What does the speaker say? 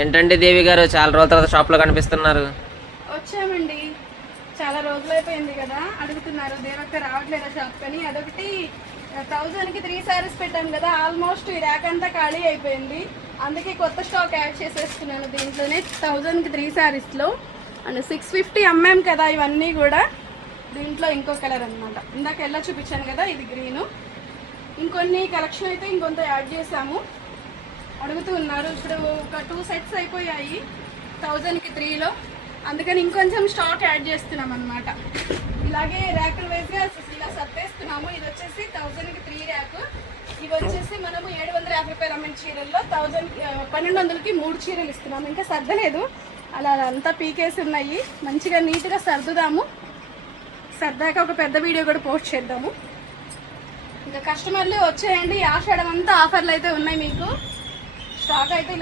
ఏంటండి దేవి గారు, చాలా రోజుల తర్వాత షాప్ లో కనిపిస్తున్నారు? వచ్చామండి, చాలా రోజులు అయిపోయింది కదా. అడుగుతున్నారు దేవక్క రావట్లేదా షాప్ కని. అదొకటి 1000కి 3 సారీస్ పెట్టాం కదా, ఆల్మోస్ట్ ఈ ర్యాక్ అంతా ఖాళీ అయిపోయింది. అందుకే కొత్త స్టాక్ యాడ్ చేసేస్తున్నాను దీంట్లోనే. 1000కి 3 సారీస్లో అండ్ 650 అమ్మాం కదా ఇవన్నీ కూడా. దీంట్లో ఇంకో కలర్ అనమాట, ఇందాక ఎలా చూపించాను కదా, ఇది గ్రీను. ఇంకొన్ని కలెక్షన్ అయితే ఇంకొంత యాడ్ చేసాము. అడుగుతూ ఉన్నారు. ఇప్పుడు ఒక 2 సెట్స్ అయిపోయాయి 1000కి 3లో, అందుకని ఇంకొంచెం స్టాక్ యాడ్ చేస్తున్నాం అనమాట. ఇలాగే ర్యాకుల వైజ్గా ఇలా సర్దేస్తున్నాము. ఇది వచ్చేసి 1000కి 3 ర్యాక్. ఇవి వచ్చేసి మనము 750 రూపాయలు అమ్మిన చీరల్లో 1200కి 3 చీరలు ఇస్తున్నాము. ఇంకా సర్దలేదు, అలా అంతా పీకేసి ఉన్నాయి. మంచిగా నీట్గా సర్దుదాము. సర్దాక ఒక పెద్ద వీడియో కూడా పోస్ట్ చేద్దాము. ఇంకా కస్టమర్లు వచ్చేయండి. ఆషాఢం అంతా ఆఫర్లు అయితే ఉన్నాయి మీకు. స్టాక్ అయితే ఇలా